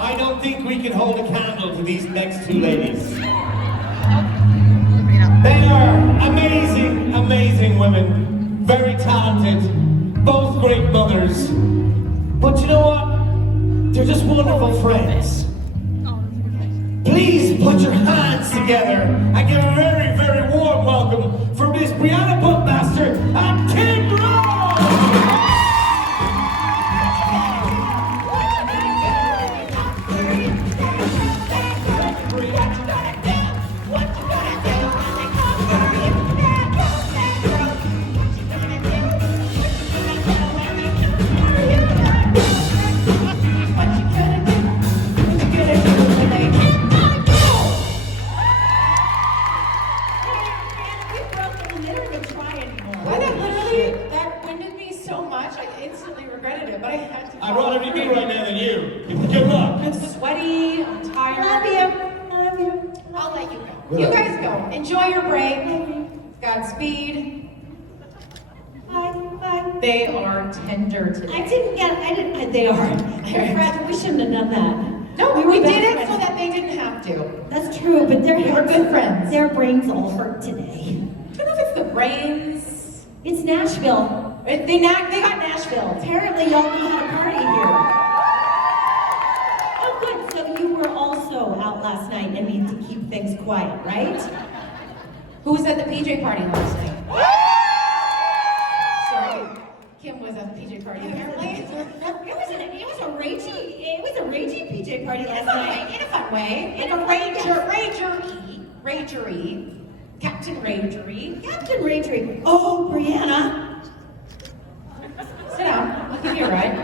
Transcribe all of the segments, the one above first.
I don't think we can hold a candle to these next two ladies. They are amazing, amazing women. Very talented. Both great mothers. But you know what? They're just wonderful friends. Please put your hands together and give a very, very warm welcome for Miss Brianna Buckmaster and Kim Rowe! I'd rather be me right now than you. Good luck. I'm sweaty, I'm tired. Love you. I'll let you go. You guys go. Enjoy your break. Godspeed. Bye. They are tender today. They are. We shouldn't have done that. No, we did it so that they didn't have to. That's true, but We're good friends. Their brains all hurt today. I don't know if it's the brains. It's Nashville. They got Nashville. Apparently y'all know how to party here. Oh good, so you were also out last night and need to keep things quiet, right? Who was at the PJ party last night? Sorry, Kim was at the PJ party apparently. It was a ragey PJ party last night. In a fun way. In a ragery. Captain Ragery. Oh, Brianna. Sit down. I'll give you a ride.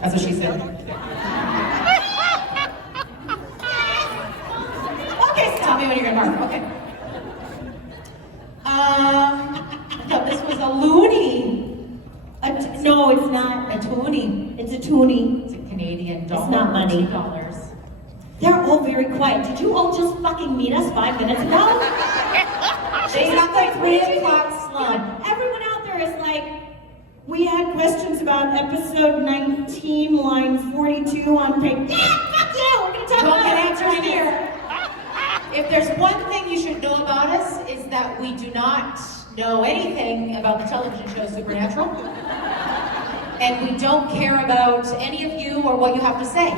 That's what she said. Okay, tell me when you're gonna bark. Okay. No, this was a loony. No, it's not. A toonie. It's a toonie. It's a Canadian dollar. It's not money. $2. They're all very quiet. Did you all just fucking meet us 5 minutes ago? They got the 3 o'clock slump. Everyone out there is like, we had questions about episode 19, line 42 on page. Yeah, fuck you! We're gonna talk Don't about get it answered in here. If there's one thing you should know about us, is that we do not know anything about the television show Supernatural. And we don't care about any of you or what you have to say.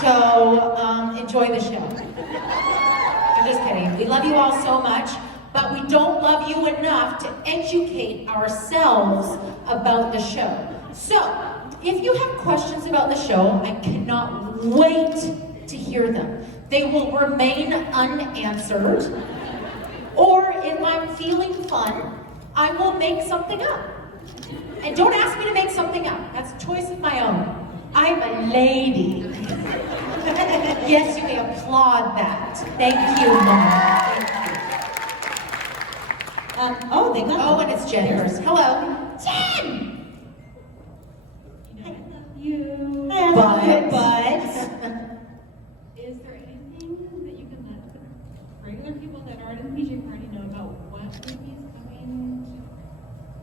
So, enjoy the show. I'm just kidding. We love you all so much, but we don't love you enough to educate ourselves about the show. So, if you have questions about the show, I cannot wait to hear them. They will remain unanswered. Or if I'm feeling fun, I will make something up. And don't ask me to make something up. That's a choice of my own. I'm a lady. Yes, you may applaud that. Thank you, Mom. Thank you. They got Oh, and it's Jennifer's. Hello. Jen! I love you. But- Is there anything that you can let regular people that aren't in the PJ party know about what movie is coming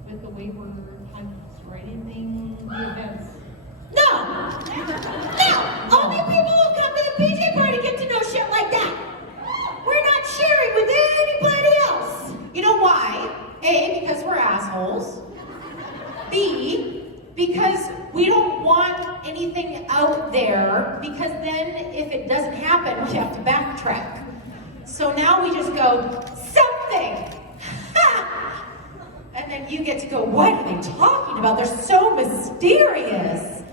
with the way we're podcast or anything, the events? No! Only people who come to the PJ party get to know shit like that. We're not sharing with anybody else. You know why? A, because we're assholes. B, because we don't want anything out there, because then if it doesn't happen, we have to backtrack. So now we just go, something! Ha! And then you get to go, what are they talking about? They're so mysterious.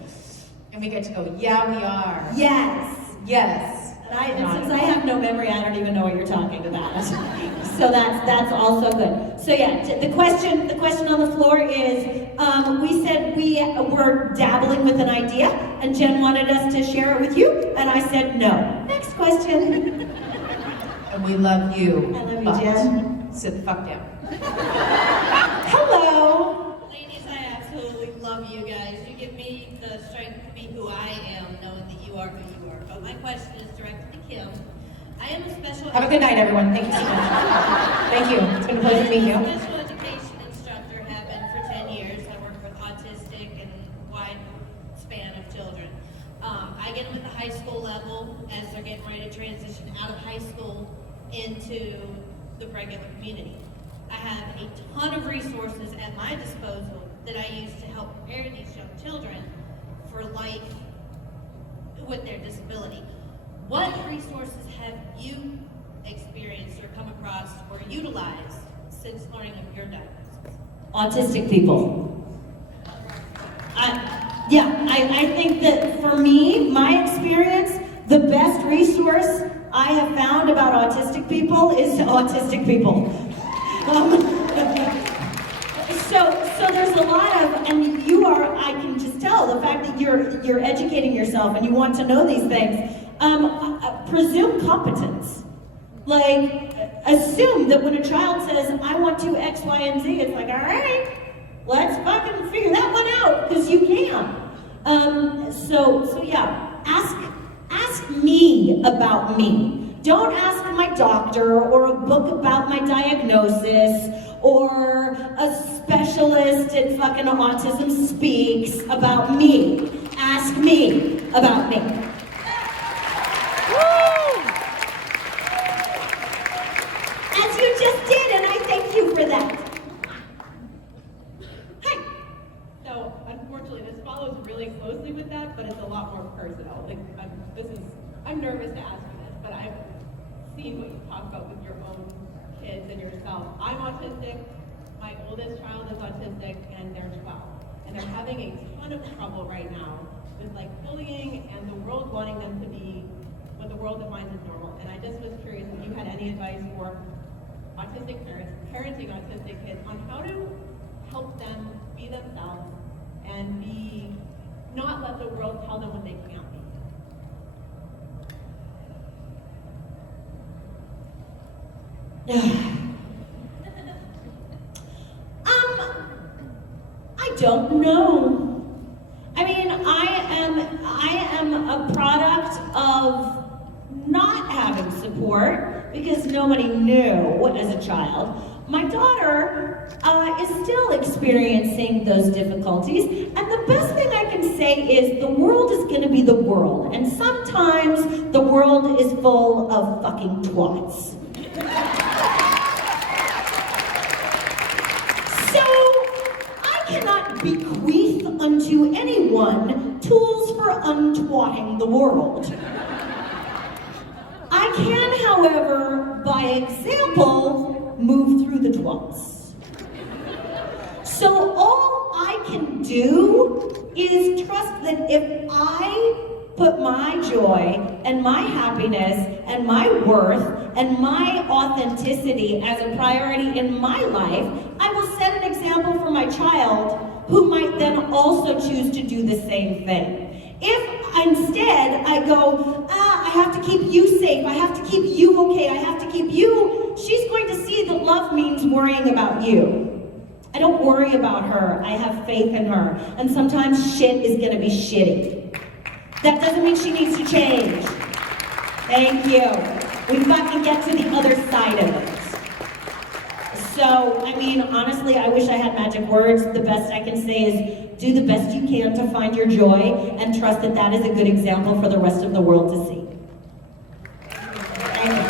And we get to go, yeah, we are. Yes. Yes. And since I have no memory, I don't even know what you're talking about. So that's also good. So yeah, the question on the floor is, we said we were dabbling with an idea, and Jen wanted us to share it with you, and I said no. Next question. And we love you. I love you, but Jen. Sit the fuck down. Hello. Ladies, I absolutely love you guys. You give me the strength to be who I am, knowing that you are who you are. But my question is directed to Kim. I am a special... Have a good night, everyone. Thank you so much. Thank you. It's been a pleasure to meet you. I'm a special education instructor, have been for 10 years. I work with autistic and wide span of get them at the high school level as they're getting ready to transition out of high school into the regular community. I have a ton of resources at my disposal that I use to help prepare these young children for life with their disability. What resources have you experienced or come across or utilized since learning of your diagnosis? Autistic people. I think that for me, my experience, the best resource I have found about autistic people is autistic people. So there's a lot of, and you are, I can just tell, the fact that you're educating yourself and you want to know these things. Presume competence. Like, assume that when a child says, I want to X, Y, and Z, it's like, all right, let's fucking figure that one out, because you can. So yeah, ask me about me. Don't ask my doctor or a book about my diagnosis or a specialist at fucking Autism Speaks about me. Ask me about me. As you just did, and I thank you for that. Hi. So unfortunately, this follows really closely with that, but it's a lot more personal. Like, I'm nervous to ask you this, but I've seen what you talk about with your own kids and yourself. I'm autistic. My oldest child is autistic, and they're 12, and they're having a ton of trouble right now with like bullying and the world wanting them to be what the world defines as normal. And I just was curious if you had any advice for autistic parents, parenting autistic kids, on how to help them be themselves and not let the world tell them what they can't be. I don't know. I mean, I am a product of not having support because nobody knew as a child. My daughter is still experiencing those difficulties, and the best thing I can say is the world is going to be the world, and sometimes the world is full of fucking twats. So, I cannot bequeath unto anyone tools for untwatting the world. I can, however, by example, move through the twats. So all I can do is trust that if I put my joy and my happiness and my worth and my authenticity as a priority in my life, I will set an example for my child who might then also choose to do the same thing. If instead I go, I have to keep you safe, I have to keep you okay, I have to keep you, she's going to see that love means worrying about you. I don't worry about her, I have faith in her. And sometimes shit is gonna be shitty. That doesn't mean she needs to change. Thank you. We've got to get to the other side of it. So, I mean, honestly, I wish I had magic words. The best I can say is do the best you can to find your joy and trust that that is a good example for the rest of the world to see. Thank you.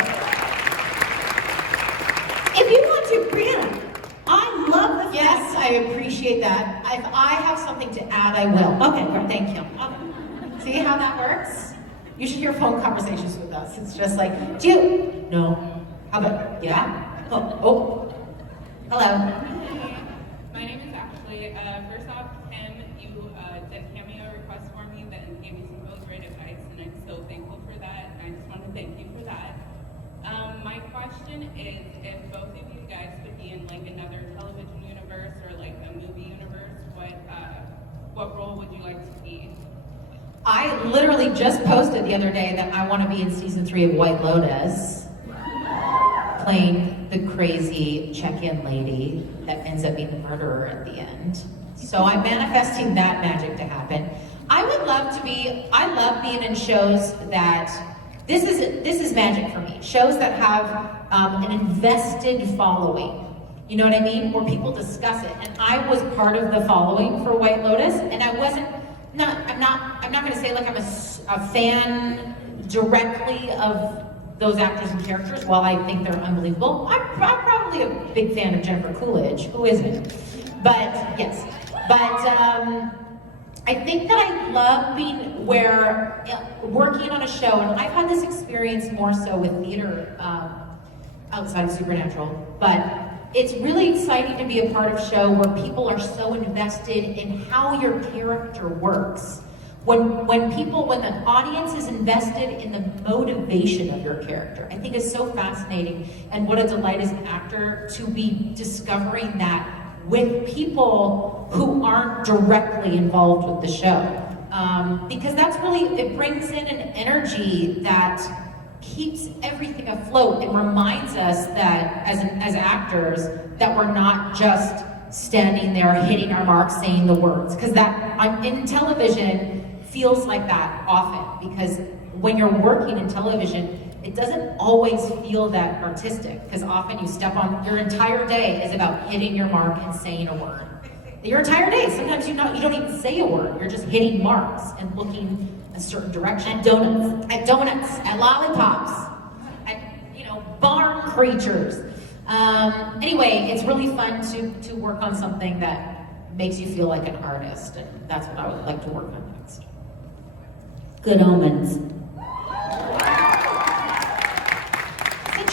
If you want to, Brianna, I love the fact. Yes, I appreciate that. If I have something to add, I will. Okay, great. Thank you. See how that works? You should hear phone conversations with us. It's just like, do you? No. How about, yeah? Oh. Hello. My name is Ashley. First off, Kim, you did a cameo request for me, then gave me some really great advice, and I'm so thankful for that. I just want to thank you for that. My question is, if both of you guys could be in like another television universe or like a movie universe, what role would you like to be? I literally just posted the other day that I want to be in season 3 of White Lotus, playing the crazy check-in lady that ends up being the murderer at the end. So I'm manifesting that magic to happen. I love being in shows that, this is magic for me. Shows that have an invested following. You know what I mean? Where people discuss it. And I was part of the following for White Lotus, and I wasn't I'm not gonna say like I'm a fan directly of those actors and characters. While I think they're unbelievable, I'm probably a big fan of Jennifer Coolidge. Who isn't? But yes, I think that I love working on a show, and I've had this experience more so with theater outside of Supernatural, but it's really exciting to be a part of a show where people are so invested in how your character works. When the audience is invested in the motivation of your character, I think is so fascinating, and what a delight as an actor to be discovering that with people who aren't directly involved with the show. Because that's really, it brings in an energy that keeps everything afloat. It reminds us that as actors, that we're not just standing there hitting our mark saying the words. Because that, in television, feels like that often. Because when you're working in television, it doesn't always feel that artistic, because often you step on, your entire day is about hitting your mark and saying a word. Your entire day, sometimes you don't even say a word, you're just hitting marks and looking a certain direction. At donuts, at lollipops, at barn creatures. Anyway, it's really fun to work on something that makes you feel like an artist, and that's what I would like to work on next. Good Omens.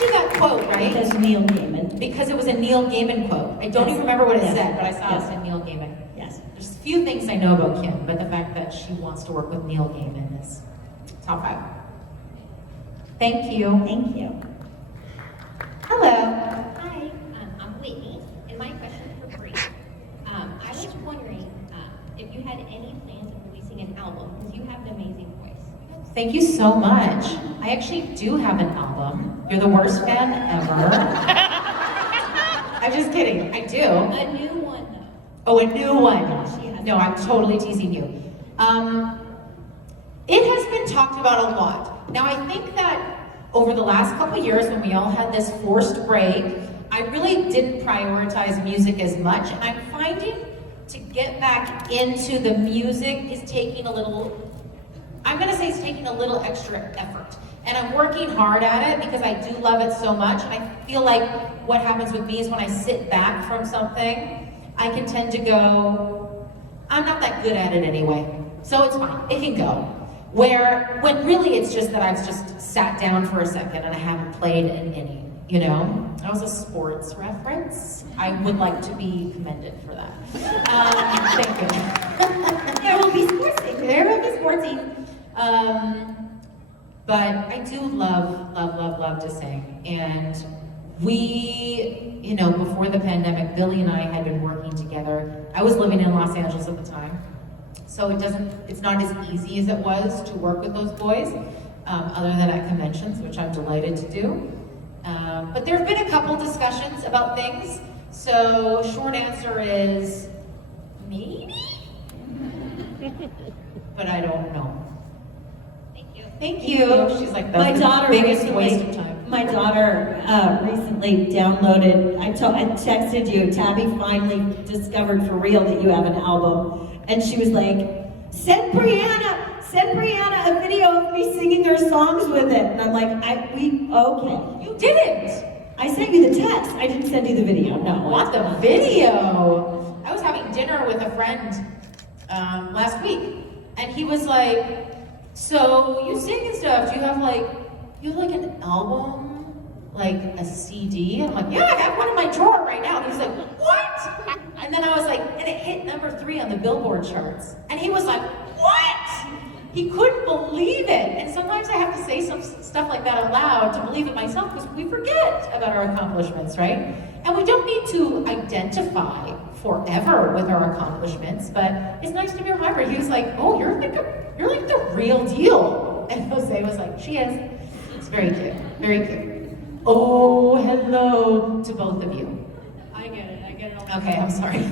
You that quote, right? That's Neil Gaiman. Because it was a Neil Gaiman quote. I don't even remember what it Yes. said, but I saw Yes. it said Neil Gaiman. Yes. There's a few things I know about Kim, but the fact that she wants to work with Neil Gaiman is top 5. Thank you. Thank you. Hello. Hi, I'm Whitney, and my question is for Bree. I was wondering if you had any plans of releasing an album, because you have an amazing voice. Thank you so much. I actually do have an album. You're the worst fan ever. I'm just kidding. I do. A new one, though. Oh, a new one. She has No, I'm totally teasing you. It has been talked about a lot. Now, I think that over the last couple of years, when we all had this forced break, I really didn't prioritize music as much, and I'm finding to get back into the music is taking a little, I'm gonna say it's taking a little extra effort. And I'm working hard at it because I do love it so much. And I feel like what happens with me is when I sit back from something, I can tend to go, I'm not that good at it anyway. So it's fine, it can go. When really it's just that I've just sat down for a second and I haven't played an inning, That was a sports reference. I would like to be commended for that. Thank you. There will be sportsing. There will be sportsing. But I do love to sing. And we, before the pandemic, Billy and I had been working together. I was living in Los Angeles at the time. So it's not as easy as it was to work with those boys, other than at conventions, which I'm delighted to do. But there have been a couple discussions about things. So short answer is maybe, but I don't know. Thank you. She's like My the daughter biggest recently, waste of time. My daughter recently downloaded, I texted you, Tabby finally discovered for real that you have an album. And she was like, send Brianna a video of me singing her songs with it. And I'm like, okay. You didn't. I sent you the text. I didn't send you the video. No. What the video? I was having dinner with a friend last week, and he was like, so you sing and stuff, do you have like an album? Like a CD? And I'm like, yeah, I have one in my drawer right now. And he was like, what? And then I was like, and it hit number 3 on the Billboard charts. And he was like, what? He couldn't believe it. And sometimes I have to say some stuff like that out loud to believe it myself, because we forget about our accomplishments, right? And we don't need to identify forever with our accomplishments, but it's nice to be remembered. He was like, oh, you're like the real deal. And Jose was like, she is. It's very cute, very cute. Oh, hello to both of you. I get it all. Okay, I'm sorry.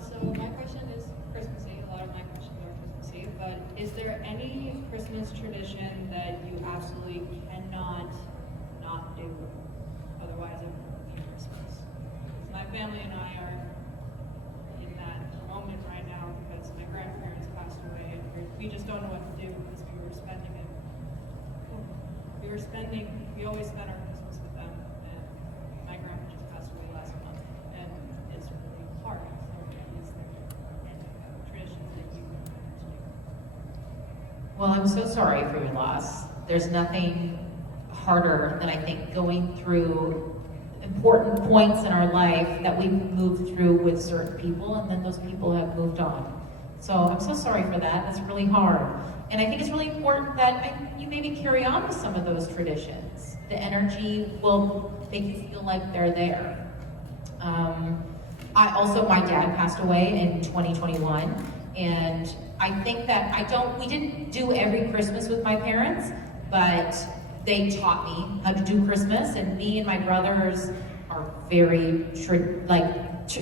So my question is Christmassy. A lot of my questions are Christmassy, but is there any Christmas tradition that you absolutely cannot not do? Otherwise, it won't be Christmas. My family and I are in that moment right now because my grandparents we just don't know what to do because we were spending it. We always spent our Christmas with them, and my grandpa just passed away last month, and it's really hard. So these traditions that you want to do. Well, I'm so sorry for your loss. There's nothing harder than I think going through important points in our life that we've moved through with certain people, and then those people have moved on. So I'm so sorry for that. That's really hard. And I think it's really important that you maybe carry on with some of those traditions. The energy will make you feel like they're there. My dad passed away in 2021, and I think that we didn't do every Christmas with my parents, but they taught me how to do Christmas, and me and my brothers are very,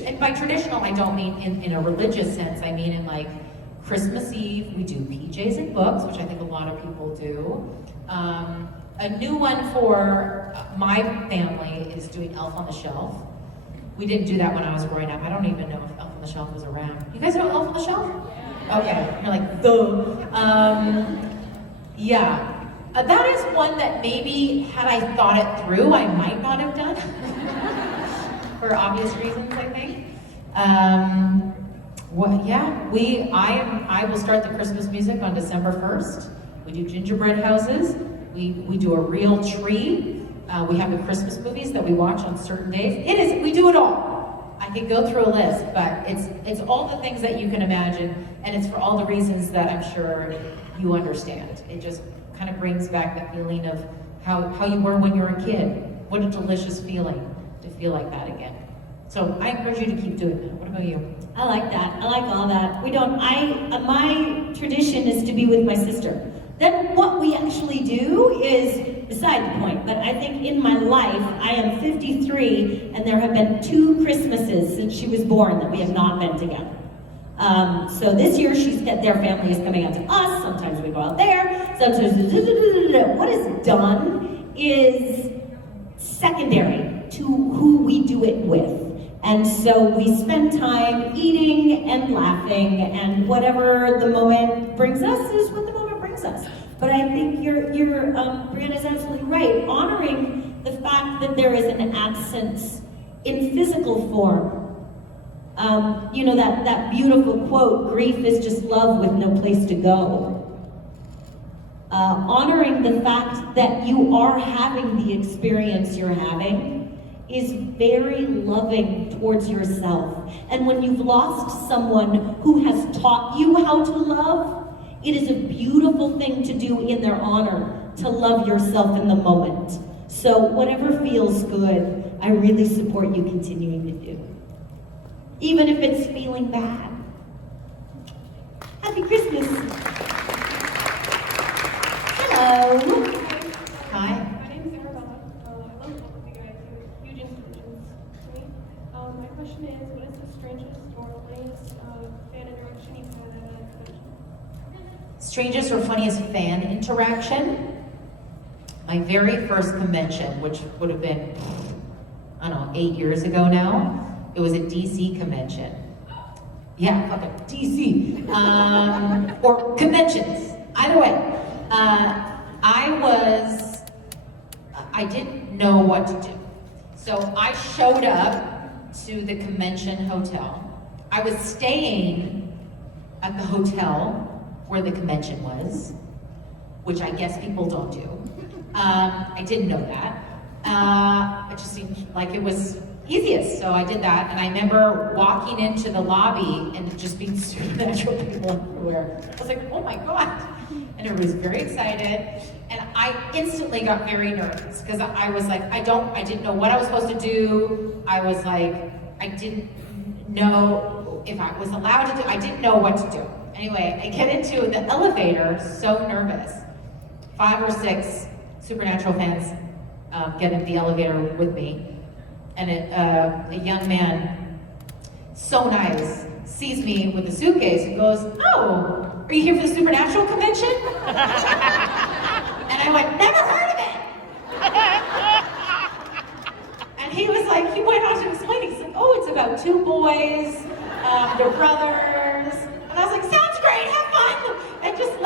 and by traditional, I don't mean in a religious sense, I mean in like Christmas Eve, we do PJs and books, which I think a lot of people do. A new one for my family is doing Elf on the Shelf. We didn't do that when I was growing up. I don't even know if Elf on the Shelf was around. You guys know Elf on the Shelf? Okay, you're like, duh. Yeah. That is one that maybe, had I thought it through, I might not have done. For obvious reasons, I think. I will start the Christmas music on December 1st. We do gingerbread houses. We do a real tree. We have the Christmas movies that we watch on certain days. We do it all. I could go through a list, but it's all the things that you can imagine, and it's for all the reasons that I'm sure you understand. It just kind of brings back the feeling of how you were when you were a kid. What a delicious feeling to feel like that again. So I encourage you to keep doing that. What about you? I like that. I like all that. My tradition is to be with my sister. Then what we actually do is beside the point, but I think in my life, I am 53, and there have been 2 Christmases since she was born that we have not been together. So this year, their family is coming out to us. Sometimes we go out there. Sometimes what is done is secondary to who we do it with. And so we spend time eating and laughing, and whatever the moment brings us is what the moment brings us. But I think Brianna's absolutely right. Honoring the fact that there is an absence in physical form. That beautiful quote, grief is just love with no place to go. Honoring the fact that you are having the experience you're having is very loving towards yourself. And when you've lost someone who has taught you how to love, it is a beautiful thing to do in their honor, to love yourself in the moment. So whatever feels good, I really support you continuing to do. Even if it's feeling bad. Happy Christmas. Hello. Hi. My name is Arabella. I love both of you guys. You're huge inspirations to me. My question is, what is the strangest or funniest fan interaction you've had at a convention? Strangest or funniest fan interaction? My very first convention, which would have been, 8 years ago now. It was a DC convention. Yeah, fucking DC. Or conventions. Either way. I didn't know what to do. So I showed up to the convention hotel. I was staying at the hotel where the convention was, which I guess people don't do. I didn't know that. It just seemed like it was easiest, so I did that. And I remember walking into the lobby and just being supernatural people everywhere. I was like, oh my God. And everybody was very excited. And I instantly got very nervous because I was like, I didn't know what I was supposed to do. I was like, I didn't know if I was allowed to do, I didn't know what to do. Anyway, I get into the elevator, so nervous. 5 or 6 Supernatural fans get in the elevator with me. And a young man, so nice, sees me with a suitcase and goes, oh, are you here for the Supernatural convention? And I went, never heard of it! And he went on to explain, he's like, oh, it's about 2 boys, they're brothers. And I was like, sounds great, have fun! And just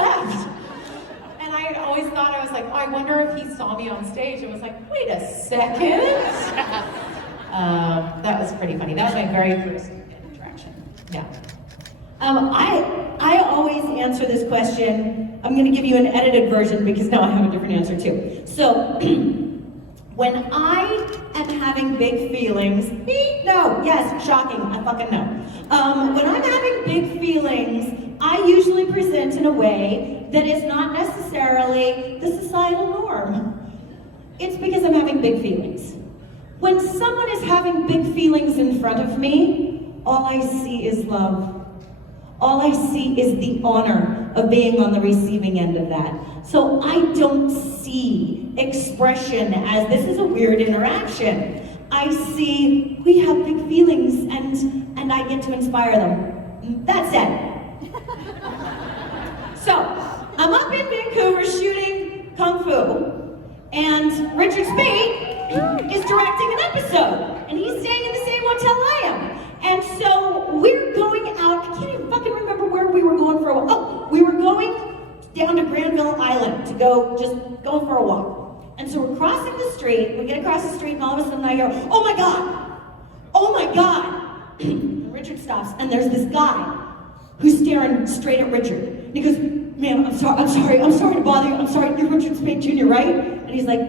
I wonder if he saw me on stage and was like, wait a second. That was pretty funny. That was my very first interaction. Yeah. I always answer this question. I'm going to give you an edited version because now I have a different answer too. So, when I am having big feelings, shocking, I fucking know. When I'm having big feelings, I usually present in a way that is not necessarily the societal norm. It's because I'm having big feelings. When someone is having big feelings in front of me, all I see is love. All I see is the honor of being on the receiving end of that. So I don't see expression as this is a weird interaction. I see we have big feelings and I get to inspire them. That's it. So, I'm up in Vancouver shooting Kung Fu, and Richard Spade is directing an episode, and he's staying in the same hotel I am. And so we're going out, I can't even fucking remember where we were going for a walk. Oh, we were going down to Granville Island to go for a walk. And so we're crossing the street, we get across the street, and all of a sudden I hear, oh my God. And Richard stops, and there's this guy who's staring straight at Richard. And he goes, ma'am, I'm sorry to bother you. I'm sorry, you're Richard Spade Jr., right? And he's like,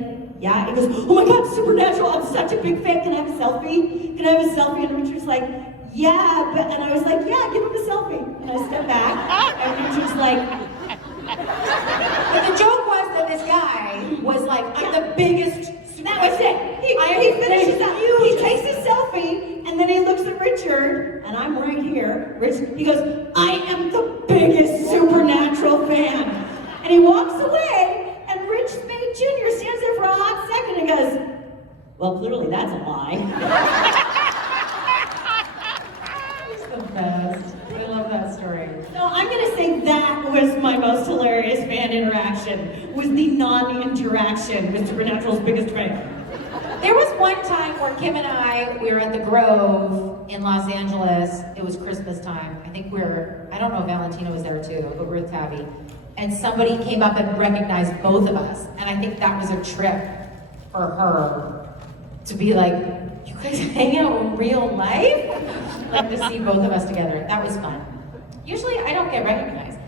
yeah. He goes, oh my God, Supernatural, I'm such a big fan. Can I have a selfie? And Richard's like, yeah, and I was like, yeah, give him a selfie. And I step back, and Richard's like, but the joke was that this guy was like, I'm the biggest. That was it. He finishes up. He takes a selfie, and then he looks at Richard, and I'm right here. He goes, I am the biggest Supernatural fan. And he walks away, and Rich Spade Jr. stands there for a hot second and goes, well, clearly that's a lie. He's the best. I love that story. So I'm going to say that was my most hilarious fan interaction, was the non-interaction with Supernatural's biggest fan. There was one time where Kim and we were at the Grove in Los Angeles. It was Christmas time. I think I don't know if Valentina was there too, but we're with Tabby. And somebody came up and recognized both of us. And I think that was a trip for her to be like, you guys hang out in real life? Like to see both of us together. That was fun. Usually I don't get recognized.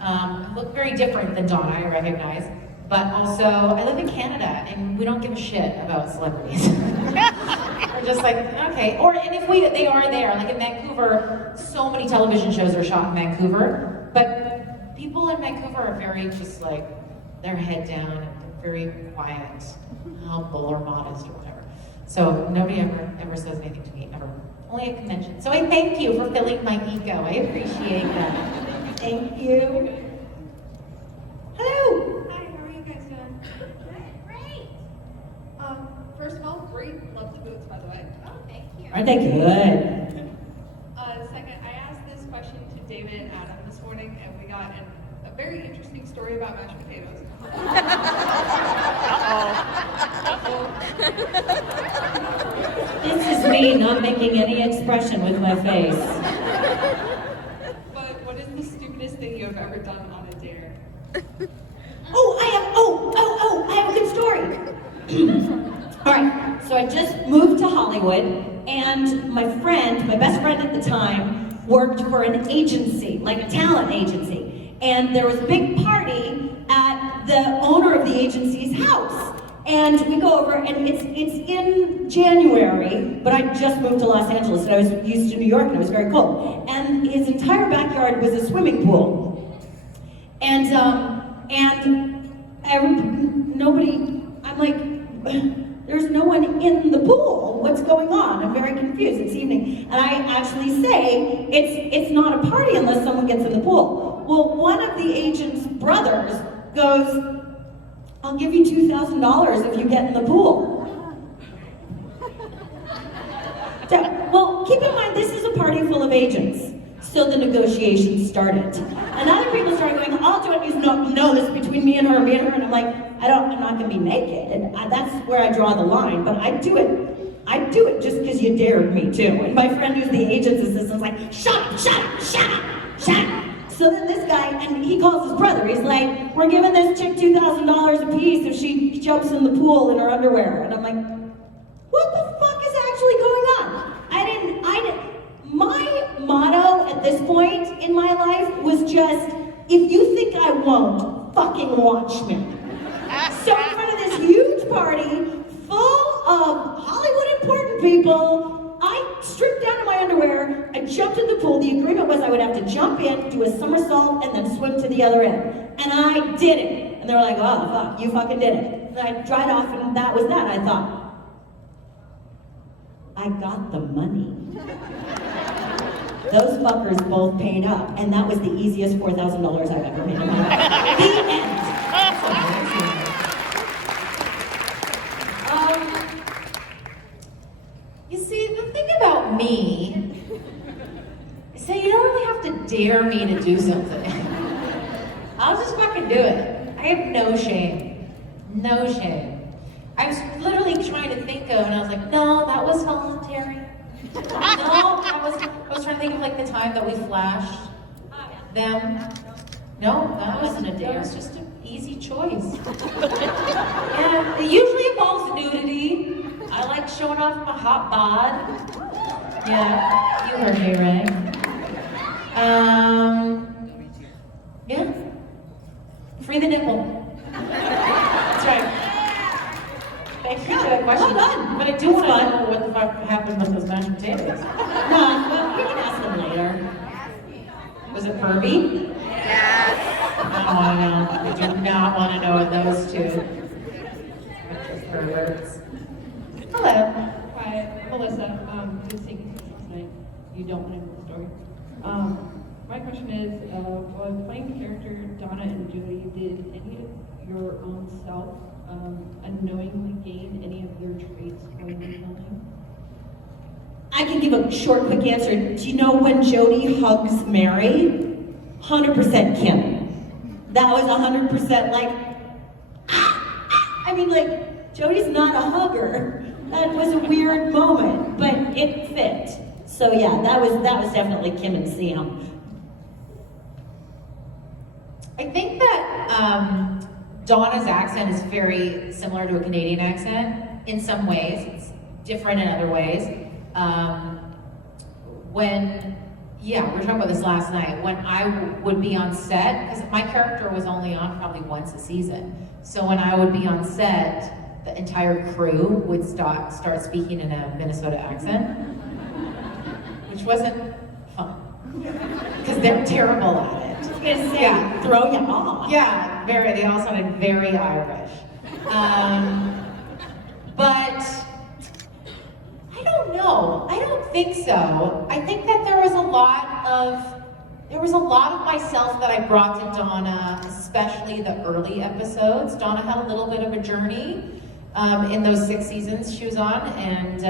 I look very different than Donna, I recognize. But also, I live in Canada and we don't give a shit about celebrities. We're just like, okay. And if they are there, like in Vancouver, so many television shows are shot in Vancouver. But people in Vancouver are very just like, their head down and very quiet, humble or modest or whatever. So nobody ever says anything to me, ever. Only at convention. So I thank you for filling my ego. I appreciate that. Thank you. Hello. Hi, how are you guys doing? Great. First of all, great. Love the boots, by the way. Oh, thank you. Aren't they good? Second, I asked this question to David and Adam this morning, and we got a very interesting story about mashed potatoes. This is me not making any expression with my face. But what is the stupidest thing you have ever done on a dare? I have a good story. All right, so I just moved to Hollywood, and my best friend at the time, worked for an agency, like a talent agency. And there was a big party at the owner of the agency's house. And we go over, and it's in January, but I just moved to Los Angeles, and I was used to New York, and it was very cold. And his entire backyard was a swimming pool. And I'm like, there's no one in the pool. What's going on? I'm very confused. It's evening. And I actually say, it's not a party unless someone gets in the pool. Well, one of the agent's brothers goes, I'll give you $2,000 if you get in the pool. Well, keep in mind, this is a party full of agents. So the negotiations started. And other people started going, I'll do it. He's no, this is between me and her. And I'm like, I'm not gonna be naked. That's where I draw the line, but I'd do it just because you dared me to. And my friend who's the agent's assistant's like, shut up. So then this guy, and he calls his brother, he's like, we're giving this chick $2,000 a piece if she jumps in the pool in her underwear. And I'm like, what the fuck is actually going on? My motto at this point in my life was just, if you think I won't, fucking watch me. So in front of this huge party, full of Hollywood important people, I stripped down to my underwear, I jumped in the pool. The agreement was I would have to jump in, do a somersault, and then swim to the other end. And I did it. And they were like, oh, fuck, you fucking did it. And I dried off, and that was that. I thought, I got the money. Those fuckers both paid up, and that was the easiest $4,000 I've ever made in my life. The end. You see, the thing about me is that you don't really have to dare me to do something. I'll just fucking do it. I have no shame. No shame. I was literally trying to think of, and I was like, no, that was voluntary. No, I was trying to think of like the time that we flashed them. No, that wasn't a dare. It was just an easy choice. Yeah, it usually involves nudity. I like showing off my hot bod. Yeah, you heard me right. Yeah. Free the nipple. That's right. Thank you for that question. Well done. But I do want to know what the fuck happened with those mashed potatoes. No, well, we can ask them later. Was it Furby? Yes. I don't want to know. I do not want to know what those two. Bunch of perverts. Hello. Hi, Melissa. Good seeing you tonight. You don't want to know the story. My question is, while playing the character Donna and Jody, did any of your own self unknowingly gain any of your traits while you were filming? I can give a short, quick answer. Do you know when Jody hugs Mary? 100% Kim. That was 100% like, I mean, like, Jody's not a hugger. That was a weird moment, but it fit. So yeah, that was definitely Kim and Sam. I think that Donna's accent is very similar to a Canadian accent in some ways. It's different in other ways. We were talking about this last night, when I would be on set, because my character was only on probably once a season. So when I would be on set, the entire crew would start speaking in a Minnesota accent, which wasn't fun, because they're terrible at it. I was gonna say, Yeah. throw you off. Yeah, they all sounded very Irish. But I don't know. I don't think so. I think that there was a lot of myself that I brought to Donna, especially the early episodes. Donna had a little bit of a journey in those 6 seasons she was on, and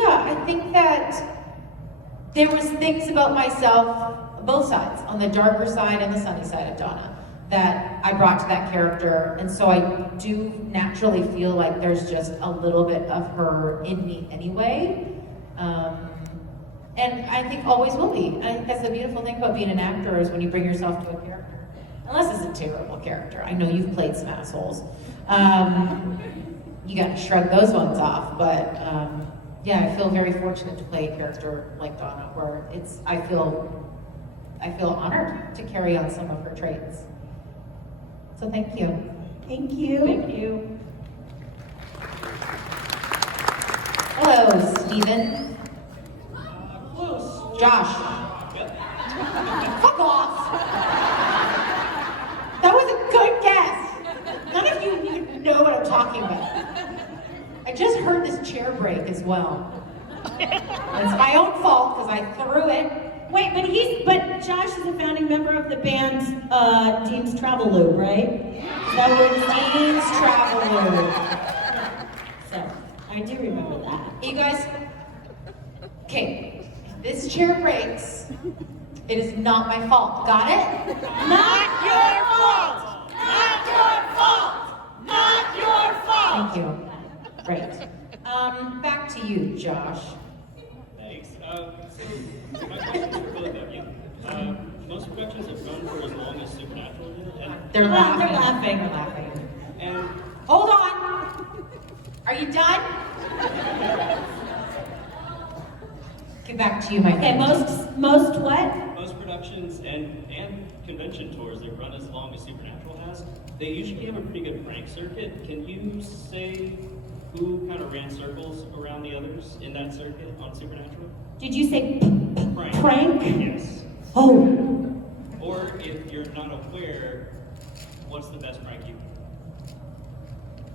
I think that there was things about myself, both sides, on the darker side and the sunny side of Donna, that I brought to that character, and so I do naturally feel like there's just a little bit of her in me anyway, and I think always will be. I think that's the beautiful thing about being an actor, is when you bring yourself to a character, unless it's a terrible character. I know you've played some assholes. You got to shrug those ones off, but I feel very fortunate to play a character like Donna, where I feel honored to carry on some of her traits. So thank you. Thank you. Thank you. Hello, Steven. Close. Josh. Fuck off. That was a good guess. None of you even know what I'm talking about. I just heard this chair break as well. It's my own fault because I threw it. Wait, but Josh is a founding member of the band Dean's Travel Loop, right? Is that what Dean's Travel Loop. So, I do remember that. You guys, okay, if this chair breaks, it is not my fault. Got it? Not your fault! Not your fault! Not your fault! Thank you. Great. Back to you, Josh. Thanks. So my question is for both of you. most productions have run for as long as Supernatural did. And, They're laughing. They're laughing. They're laughing. and Hold on. Are you done? Get back to you, my Okay, friend. most what? most productions and convention tours that run as long as Supernatural has, they usually have a pretty good prank circuit. Can you say who kind of ran circles around the others in that circuit on Supernatural? Did you say Prank. prank? Yes. Oh, Or if you're not aware, what's the best prank you can?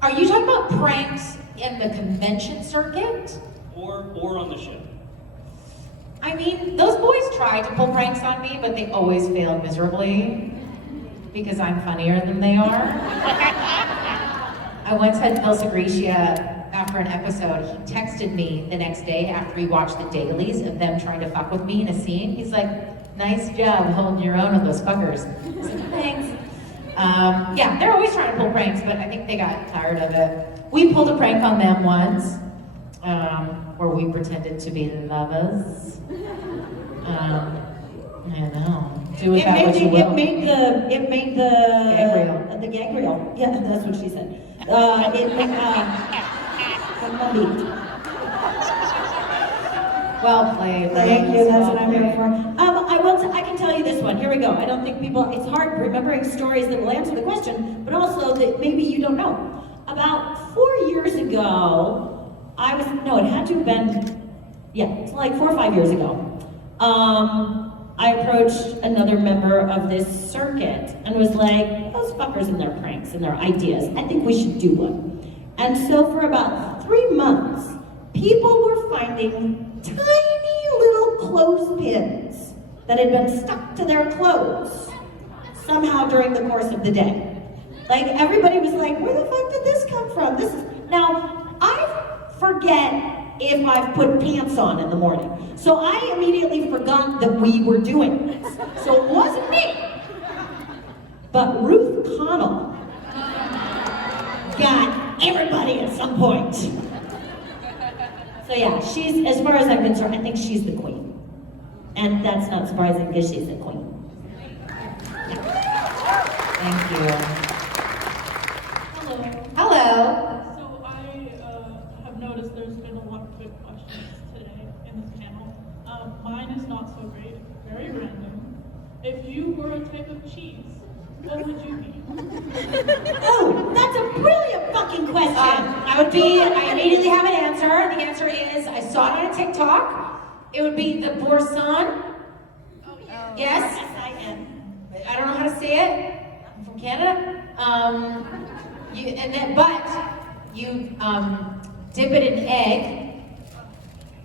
Are you talking about pranks in the convention circuit? Or on the show? I mean, those boys tried to pull pranks on me, but they always failed miserably because I'm funnier than they are. I once had Phil Segretia, after an episode, he texted me the next day after we watched the dailies of them trying to fuck with me in a scene. He's like, nice job holding your own with those fuckers. I was like, thanks. Yeah, they're always trying to pull pranks, but I think they got tired of it. We pulled a prank on them once, where we pretended to be lovers. I know. Do with that what you will. it made the Gag reel. The gag reel. Yeah, that's what she said. It made the mummy. Well played. Thank you. That's what I'm here for. I can tell you this one. Here we go. I don't think people. It's hard remembering stories that will answer the question, but also that maybe you don't know. About 4 years ago, it had to have been. Yeah, it's like 4 or 5 years ago. I approached another member of this circuit and was like, those fuckers and their pranks and their ideas, I think we should do one. And so for about 3 months, people were finding tiny little clothespins that had been stuck to their clothes somehow during the course of the day. Like everybody was like, where the fuck did this come from? Now, I forget if I've put pants on in the morning. So I immediately forgot that we were doing this. So it wasn't me. But Ruth Connell got everybody at some point. So yeah, she's, as far as I'm concerned, I think she's the queen. And that's not surprising because she's the queen. Thank you. Hello. Hello. So I have noticed there's been a lot of good questions today in this panel. Mine is not so great, very random. If you were a type of cheese, what would you be? Oh, that's a brilliant fucking question. I immediately have an answer. The answer is, I saw it on a TikTok. It would be the boursin. Oh, yeah. Yes. Yes, I am. I don't know how to say it. I'm from Canada. You dip it in egg,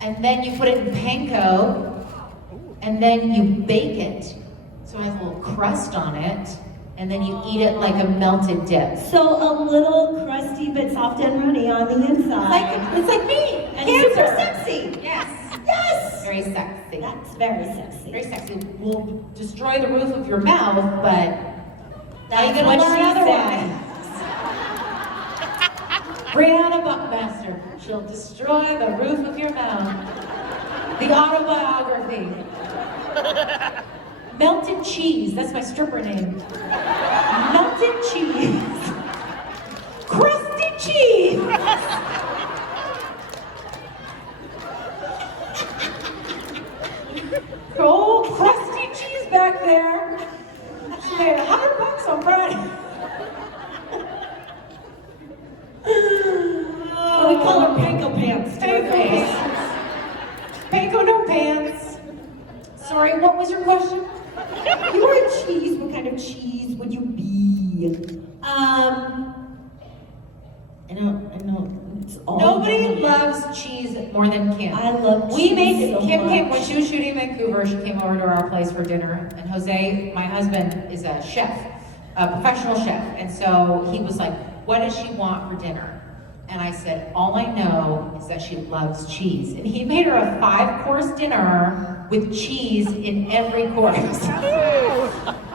and then you put it in panko, and then you bake it. So it has a little crust on it, and then you eat it like a melted dip. So a little crusty but soft and runny on the inside. It's like me. And Cancer. super sexy. Yes. Yes! Very sexy. That's very sexy. Very sexy. Will destroy the roof of your mouth, but now you're That's gonna what learn she otherwise. Brianna Buckmaster. She'll destroy the roof of your mouth. The autobiography. Melted cheese. That's my stripper name. Melted cheese. Crusty cheese. Old crusty cheese back there. She made $100 on Friday. We call her panko pants. Panko pants. Panko no pants. Sorry, what was your question? If you were a cheese, what kind of cheese would you be? I know. It's all Nobody yummy. loves cheese more than Kim. I love We cheese made so Kim much. came when she was shooting in Vancouver. She came over to our place for dinner, and Jose, my husband, is a chef, a professional chef, and so he was like, "What does she want for dinner?" And I said, "All I know is that she loves cheese." And he made her a 5-course dinner with cheese in every course.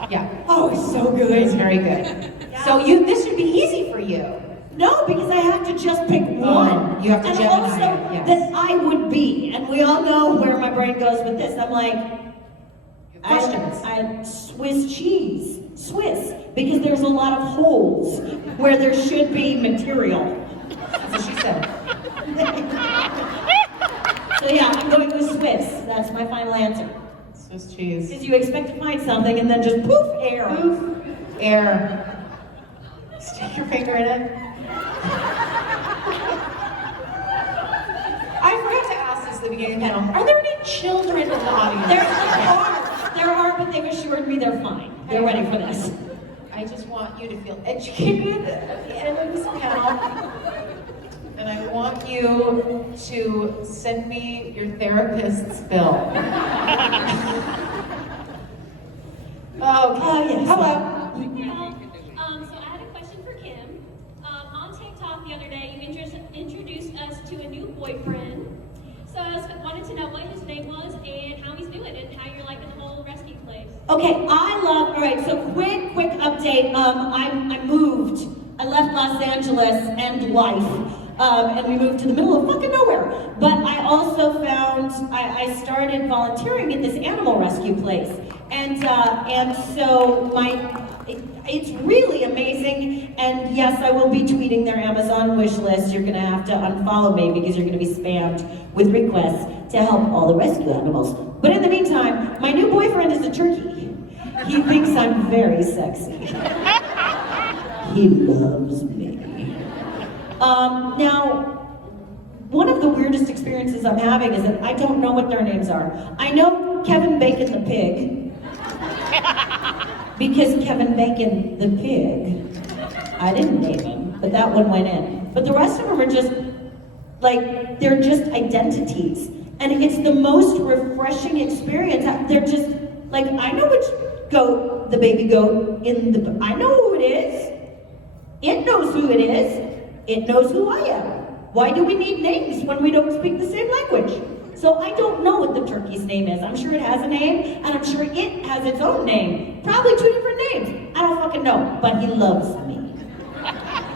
Yeah. Oh, it's so good. It's very good. So this should be easy for you. No, because I have to just pick one. You have to and Gemini also it, yes. that I would be, and we all know where my brain goes with this. I'm like, You're Questions? Swiss cheese. Swiss, because there's a lot of holes where there should be material. That's what she said. So yeah, I'm going with Swiss. That's my final answer. Swiss cheese. Because you expect to find something and then just poof, air. Poof, air. Stick your finger in it. I forgot to ask this at the beginning of the panel. Are there any children in the audience? There are, but they've assured me they're fine. They're ready for this. I just want you to feel educated at the end of this panel. And I want you to send me your therapist's bill. Okay. Yes. Hello. So I had a question for Kim. On TikTok the other day, you introduced us to a new boyfriend. So I wanted to know what his name was and how he's doing and how you're liking the whole rescue place. Okay, all right, so quick update. I moved. I left Los Angeles and life. And we moved to the middle of fucking nowhere. But I also found, I started volunteering at this animal rescue place. And so it's really amazing. And yes, I will be tweeting their Amazon wish list. You're gonna have to unfollow me because you're gonna be spammed with requests to help all the rescue animals. But in the meantime, my new boyfriend is a turkey. He thinks I'm very sexy. He loves me. Now, one of the weirdest experiences I'm having is that I don't know what their names are. I know Kevin Bacon the pig, because Kevin Bacon the pig, I didn't name him, but that one went in. But the rest of them are just, like, they're just identities. And it's the most refreshing experience. They're just, like, I know which goat, the baby goat, I know who it is. It knows who it is. It knows who I am. Why do we need names when we don't speak the same language? So I don't know what the turkey's name is. I'm sure it has a name, and I'm sure it has its own name. Probably 2 different names. I don't fucking know, but he loves me.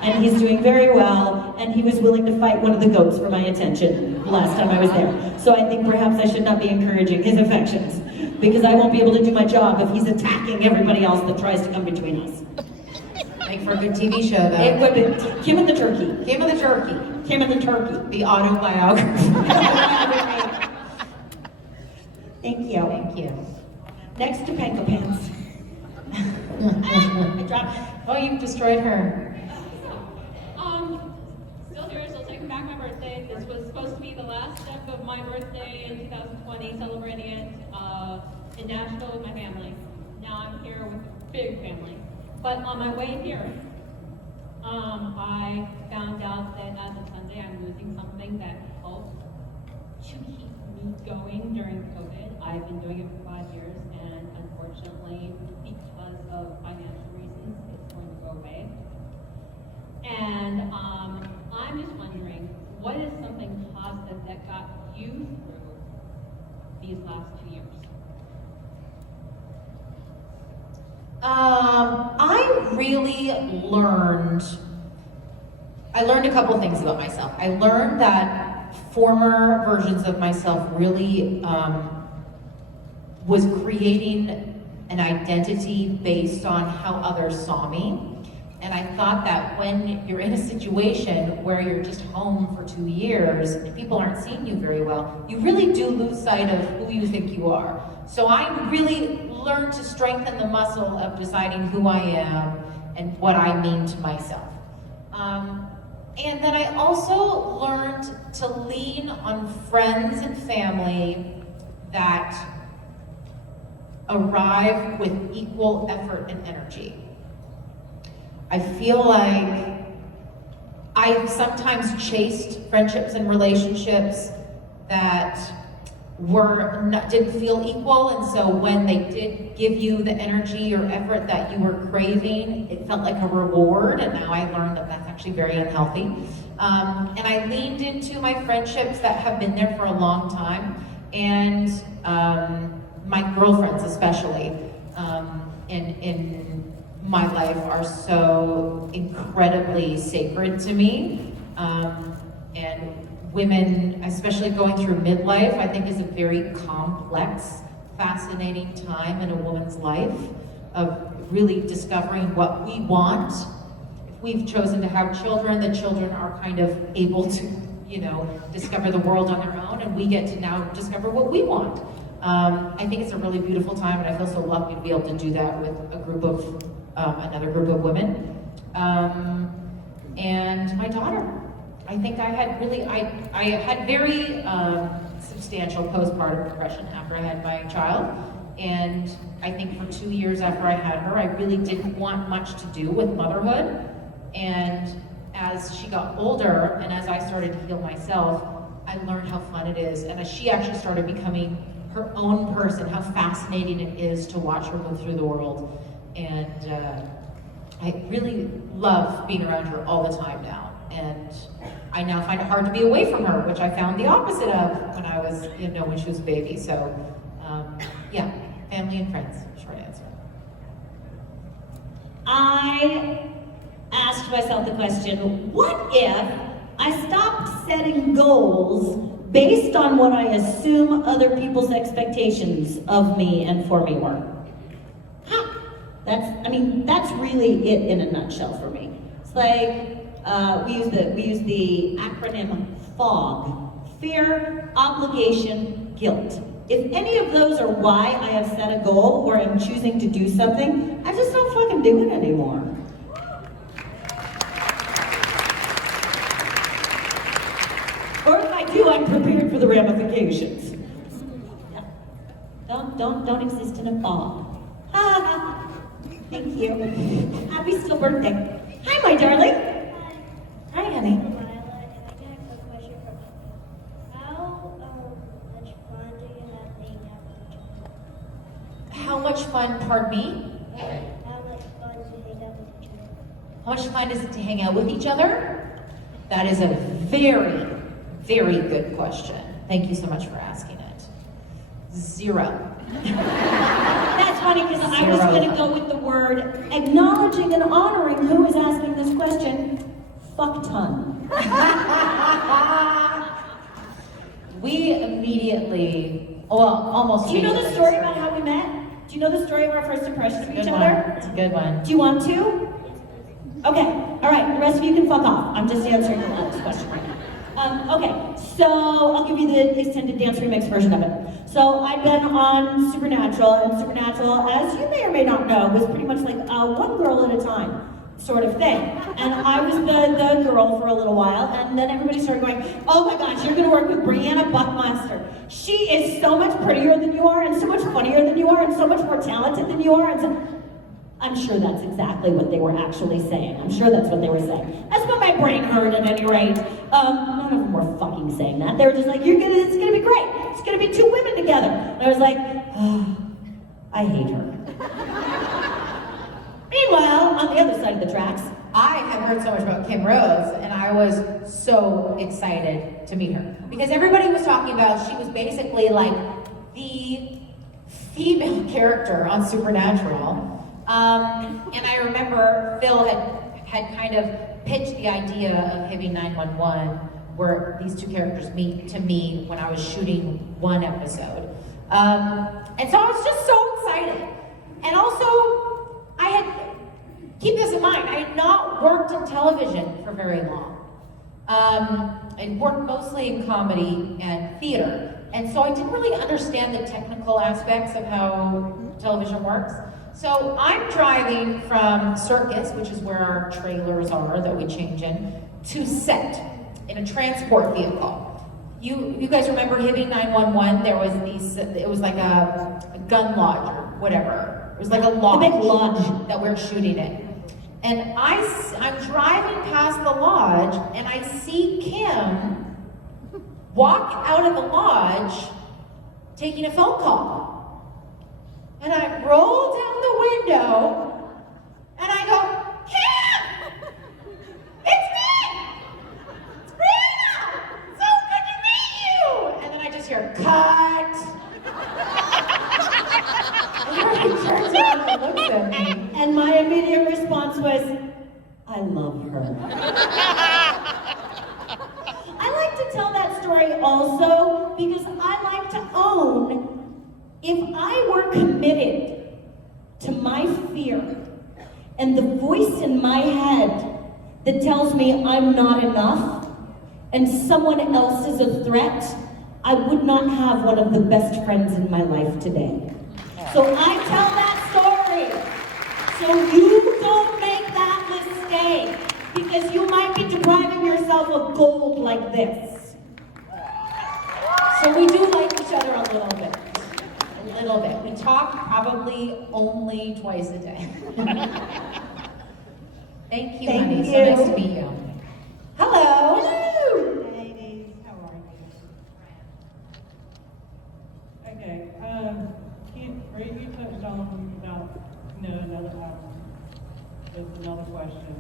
And he's doing very well, and he was willing to fight one of the goats for my attention last time I was there. So I think perhaps I should not be encouraging his affections, because I won't be able to do my job if he's attacking everybody else that tries to come between us. Make for a good TV show, though. It would be Kim and the Turkey. Kim and the Turkey. Kim and the Turkey. The autobiography. Thank you. Thank you. Next to Panko Pants. I dropped it. Oh, you've destroyed her. Still here, still taking back my birthday. This was supposed to be the last step of my birthday in 2020, celebrating it in Nashville with my family. Now I'm here with a big family. But on my way here, I found out that as of Sunday, I'm losing something that helped to keep me going during COVID. I've been doing it for 5 years, and unfortunately, because of financial reasons, it's going to go away. And I'm just wondering, what is something positive that got you through these last 2 years? I learned a couple things about myself. I learned that former versions of myself really was creating an identity based on how others saw me. And I thought that when you're in a situation where you're just home for 2 years and people aren't seeing you very well, you really do lose sight of who you think you are. So I really learned to strengthen the muscle of deciding who I am and what I mean to myself. And then I also learned to lean on friends and family that arrive with equal effort and energy. I feel like I've sometimes chased friendships and relationships that didn't feel equal, and so when they did give you the energy or effort that you were craving, it felt like a reward, and now I learned that that's actually very unhealthy. And I leaned into my friendships that have been there for a long time, and my girlfriends especially in my life are so incredibly sacred to me, and women, especially going through midlife, I think is a very complex fascinating time in a woman's life of really discovering what we want. If we've chosen to have children, the children are kind of able to, you know, discover the world on their own, and we get to now discover what we want. I think it's a really beautiful time, and I feel so lucky to be able to do that with a group of, another group of women. And my daughter. I think I had really, I had very substantial postpartum depression after I had my child. And I think for 2 years after I had her, I really didn't want much to do with motherhood. And as she got older, and as I started to heal myself, I learned how fun it is. And as she actually started becoming her own person, how fascinating it is to watch her move through the world. And I really love being around her all the time now. And I now find it hard to be away from her, which I found the opposite of when I was, you know, when she was a baby. So, yeah, family and friends, short answer. I asked myself the question, what if I stopped setting goals based on what I assume other people's expectations of me and for me were? That's really it in a nutshell for me. It's like, we use the acronym FOG, fear, obligation, guilt. If any of those are why I have set a goal or am choosing to do something, I just don't fucking do it anymore. Or if I do, I'm prepared for the ramifications. Yeah. Don't exist in a fog. Thank you. Happy still birthday. Hi, my darling. Hi, honey. How much fun, pardon me? How much fun is it to hang out with each other? That is a very, very good question. Thank you so much for asking it. 0. That's funny because I was going to go with the word acknowledging and honoring who is asking this question. Fuck ton. We immediately, well, almost. Do you know the story about how we met? Do you know the story of our first impression of each other? It's a good one. Do you want to? Okay, all right, the rest of you can fuck off. I'm just answering the last question right now. Okay, so I'll give you the extended dance remix version of it. So I've been on Supernatural, and Supernatural, as you may or may not know, was pretty much like one girl at a time sort of thing. And I was the girl for a little while, and then everybody started going, oh my gosh, you're gonna work with Brianna Buckmaster. She is so much prettier than you are, and so much funnier than you are, and so much more talented than you are. And so, I'm sure that's exactly what they were actually saying. I'm sure that's what they were saying. That's what my brain heard at any rate. None of them were fucking saying that. They were just like, it's gonna be great. It's gonna be 2 women together. And I was like, oh, I hate her. Meanwhile, on the other side of the tracks, I had heard so much about Kim Rose, and I was so excited to meet her. Because everybody was talking about, she was basically like the female character on Supernatural. And I remember Phil had kind of pitched the idea of Heavy 911, where these 2 characters meet to me when I was shooting 1 episode. And so I was just so excited. And also, keep this in mind, I had not worked in television for very long. I worked mostly in comedy and theater. And so I didn't really understand the technical aspects of how television works. So I'm driving from Circus, which is where our trailers are that we change in, to set in a transport vehicle. You guys remember Heavy 911? There was it was like a gun lodge or whatever. It was like a lodge. A big lodge. That we're shooting in. And I'm driving past the lodge, and I see Kim walk out of the lodge taking a phone call. And I roll down the window, and I go, Kim! It's me! It's Brianna! So good to meet you! And then I just hear, cut! And everybody turns around and looks at me. and my immediate response was, I love her. I like to tell that story also because I like to own If I were committed to my fear and the voice in my head that tells me I'm not enough and someone else is a threat, I would not have one of the best friends in my life today. So I tell that story so you don't make that mistake, because you might be depriving yourself of gold like this. So we do like each other a little bit. A little bit. We talk probably only twice a day. Thank you, honey. So nice to meet you. Hello. Ladies, how are you? Okay, Kim, you touched on about, another album. Just another question.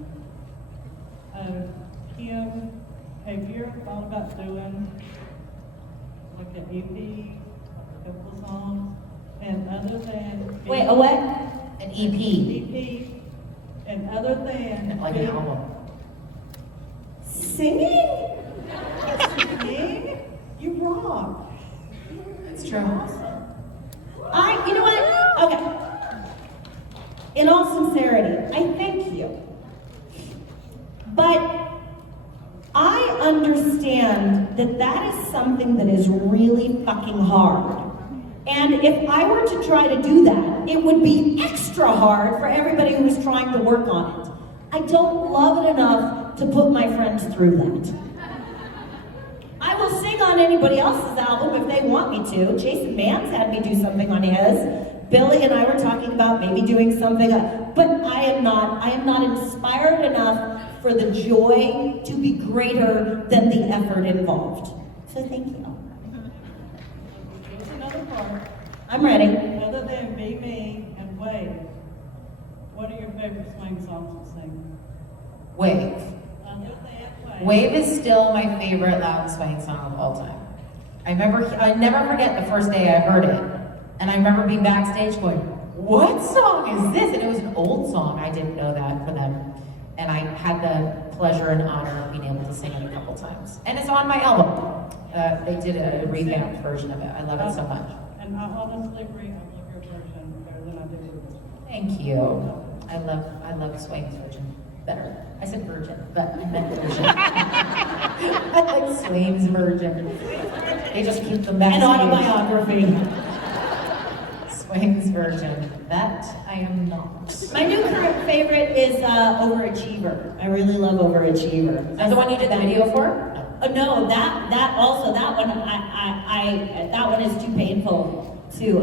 Kim, have you ever thought about doing like an EP, a couple of songs, and other than Wait, a what? An EP. EP, and other than Like an album. Singing? singing, you rock. It's true. You know what? Okay. In all sincerity, I thank you. But I understand that that is something that is really fucking hard. And if I were to try to do that, it would be extra hard for everybody who is trying to work on it. I don't love it enough to put my friends through that. I will sing on anybody else's album if they want me to. Jason Mann's had me do something on his. Billy and I were talking about maybe doing something, but I am not inspired enough for the joy to be greater than the effort involved. So thank you. Here's another part. I'm ready. Other than Be Me and Wave, what are your favorite swing songs to sing? Wave. Other than Wave. Wave is still my favorite loud swing song of all time. I never forget the first day I heard it. And I remember being backstage going, what song is this? And it was an old song. I didn't know that for them. And I had the pleasure and honor of being able to sing it a couple times. And it's on my album. They did a revamped version of it. I love it so much. And I honestly agree, I love your version better than I did with this one. Thank you. I love Swain's version better. I said virgin, but I meant version. I like Swain's version. They just keep the message. An autobiography. Swain's version. That I am not. My new current favorite is Overachiever. I really love Overachiever. That's the one you did the video for? No, that one that one is too painful to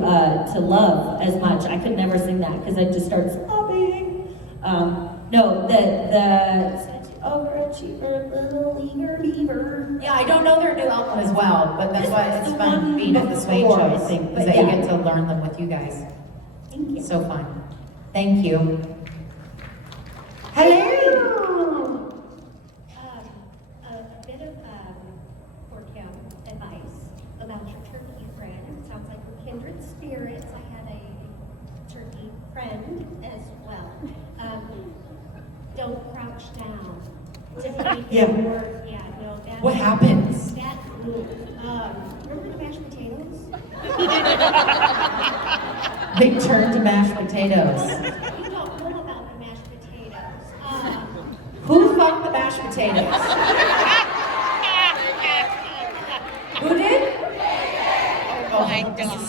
love as much. I could never sing that because I'd just start sobbing. No, the Overachiever, little eager beaver. Yeah, I don't know their new album as well, but that's why it's The fun one being at the Swain before, I shows, think, because but you yeah. get to learn them with you guys. Thank you. So fun. Thank you. Hello. A bit of for Kim advice about your turkey friend. Sounds like we're kindred spirits. I had a turkey friend as well. Don't crouch down. Yeah. Yeah, no. That, What happens? That remember the mashed potatoes? They turn to mashed potatoes. You don't know about the mashed potatoes. Who fucked the mashed potatoes? Who did? Oh my God.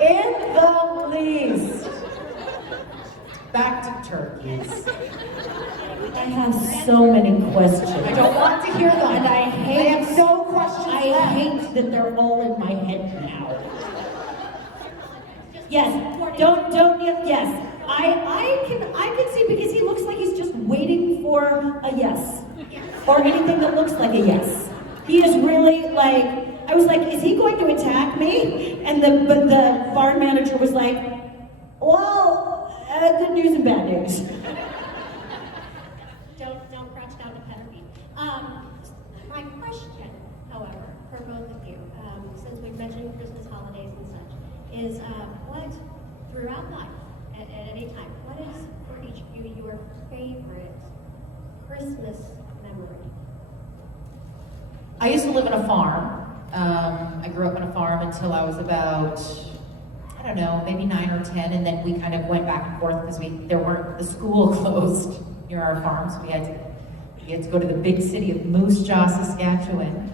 In the least. Back to turkeys. I have so many questions. I don't want to hear them. And I hate. I have no questions I left. hate that they're all in my head now. Yes. Yes. I can see because he looks like he's just waiting for a yes. Or anything that looks like a yes. He is really like, I was like, is he going to attack me? And but the barn manager was like, well, good news and bad news. Don't crouch down to pet a bee. My question, however, for both of you, since we've mentioned Christmas holidays and such, is what, throughout life, at any time, what is for each of you your favorite Christmas memory? I used to live in a farm I grew up on a farm until I was about, I don't know, maybe 9 or 10, and then we kind of went back and forth because the school closed near our farm, so we had to go to the big city of Moose Jaw, Saskatchewan.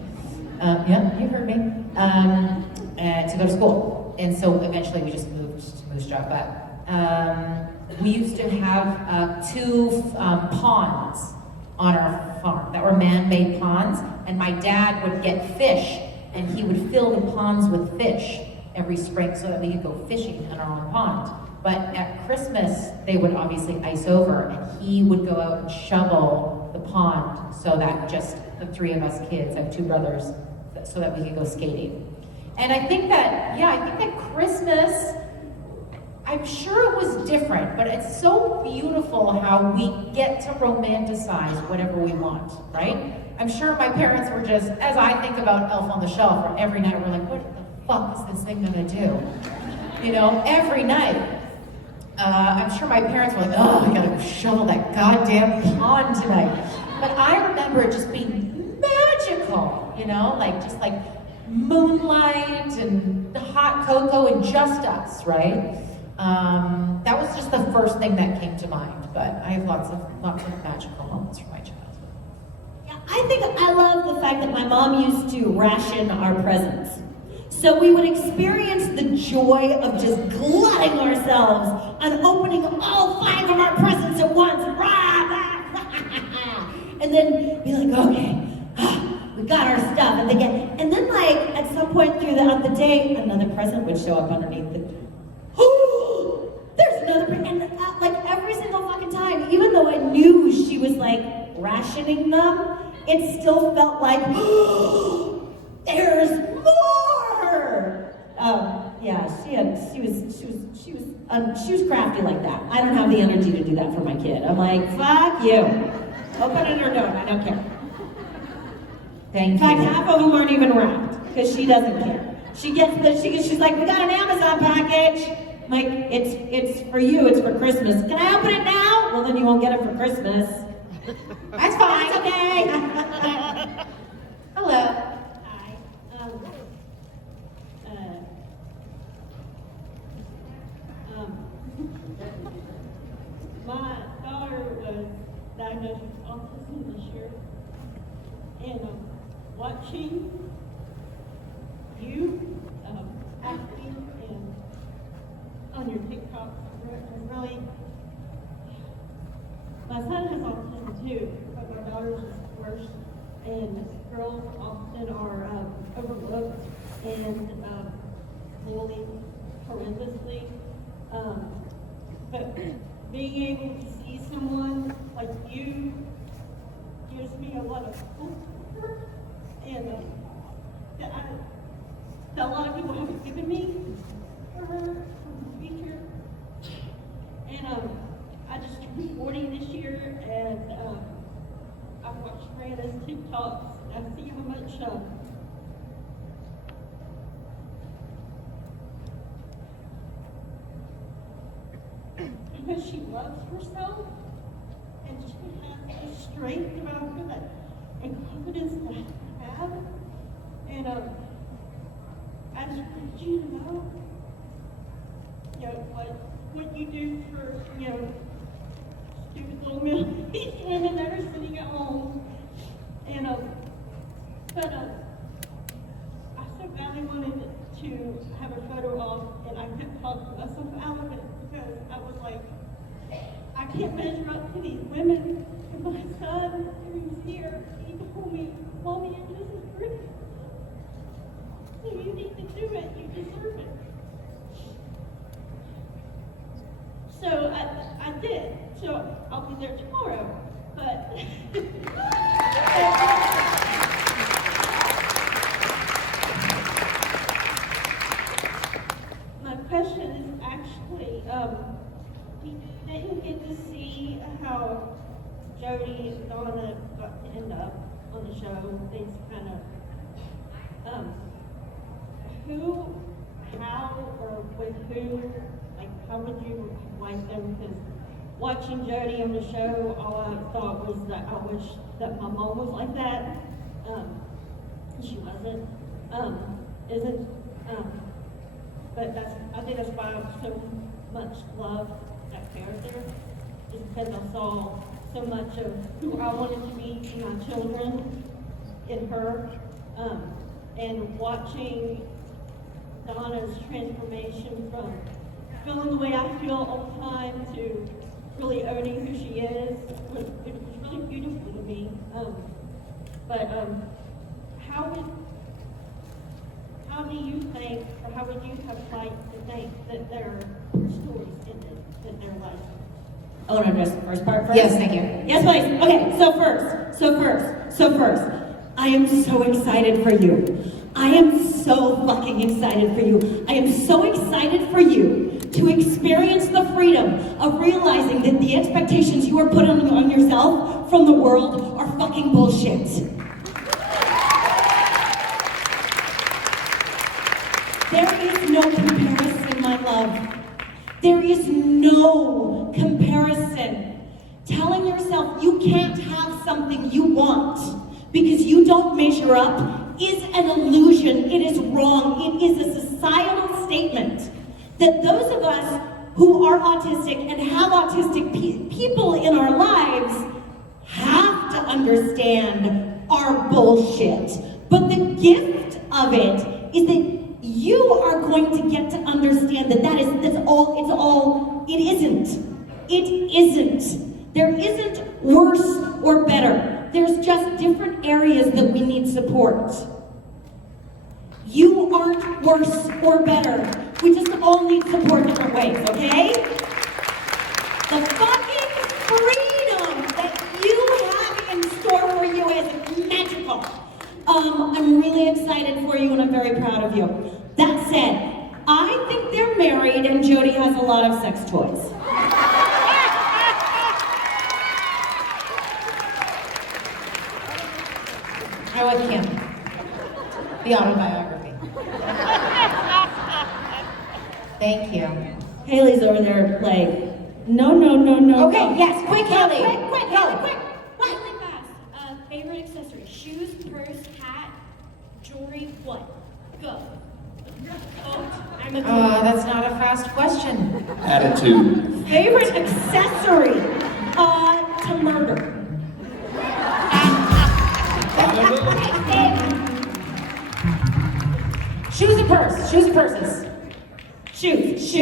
Yeah, you heard me. To go to school. And so eventually we just moved to Moose Jaw. But we used to have 2 ponds on our farm that were man-made ponds, and my dad would get fish, and he would fill the ponds with fish every spring so that we could go fishing in our own pond. But at Christmas, they would obviously ice over, and he would go out and shovel the pond so that just the 3 of us kids, I have 2 brothers, so that we could go skating. And I think that Christmas, I'm sure it was different, but it's so beautiful how we get to romanticize whatever we want, right? I'm sure my parents were just, as I think about Elf on the Shelf, where every night we're like, what the fuck is this thing gonna do? You know, every night. I'm sure my parents were like, oh, I gotta go shovel that goddamn pond tonight. But I remember it just being magical, you know, just like moonlight and the hot cocoa and just us, right? That was just the first thing that came to mind, but I have lots of magical moments from my childhood. Yeah, I love the fact that my mom used to ration our presents. So we would experience the joy of just glutting ourselves on opening all 5 of our presents at once. And then be like, okay, we got our stuff. And then like at some point throughout the day, another present would show up underneath the, there's another present. And like every single fucking time, even though I knew she was like rationing them, it still felt like, there's more. Yeah, she was crafty like that. I don't have the energy to do that for my kid. I'm like, fuck you. Open it or don't, I don't care. Thank In fact, you. half of them aren't even wrapped because she doesn't care. She's like, we got an Amazon package. I'm like, it's for you, it's for Christmas. Can I open it now? Well, then you won't get it for Christmas. That's fine. That's okay. Hello. Hi. My daughter was diagnosed with autism this year, and watching you acting and on your TikTok really. My son has autism too, but my daughter's is worse. And girls often are overlooked and bullied horrendously. But being able to see someone like you gives me a lot of comfort, and that a lot of people haven't given me for her, for the future. And I just turned 40 this year, and I've watched Brianna's TikToks, and I see how much because she loves herself, and she has the strength about her that, and confidence that I have. And I just want you to know, what you do for, stupid little middle-aged women that are sitting at home. And but I so badly wanted to have a photo op, and I kept talking myself out of it because I was like, I can't measure up to these women. And my son, who's here, he told me, Mommy, you're just as pretty. So you need to do it. You deserve it. So I did. So I'll be there tomorrow. But my question is actually, we didn't get to see how Jody and Donna got to end up on the show. They kind of, who, how, or with who, like, how would you like them? Because watching Jody on the show, all I thought was that I wish that my mom was like that. She wasn't. isn't, but I think that's why I so much love that character, is because I saw so much of who I wanted to be to my children in her, and watching Donna's transformation from feeling the way I feel all the time to really owning who she is, it was really beautiful to me. How do you think, or how would you have liked to think that their stories ended, that their life? I want to address the first part first. Yes, thank you. Yes, please. Okay, so first, I am so excited for you. I am so fucking excited for you. I am so excited for you to experience the freedom of realizing that the expectations you are putting on yourself from the world are fucking bullshit. There is no comparison, my love. There is no comparison. Telling yourself you can't have something you want because you don't measure up is an illusion. It is wrong. It is a societal statement that those of us who are autistic and have autistic people in our lives have to understand our bullshit. But the gift of it is that you are going to get to understand that it isn't. There isn't worse or better. There's just different areas that we need support. You aren't worse or better. We just all need support different ways, okay? The fucking freedom that you have in store for you is magical. I'm really excited for you and I'm very proud of you. That said, I think they're married and Jody has a lot of sex toys. I with Kim. The autobiography. Thank you. Haley's over there like, no. Okay, yes, quick, Haley. Quick, Haley, quick. Really fast. Favorite accessory: shoes, purse, hat, jewelry. What? Go. I'm a That's not a fast question. Attitude. Favorite accessory? To murder. Shoes and purse. Shoes and purses. Shoes.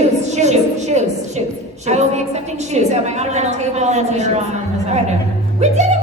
I will be accepting shoes at my autograph table later on this afternoon. We did it!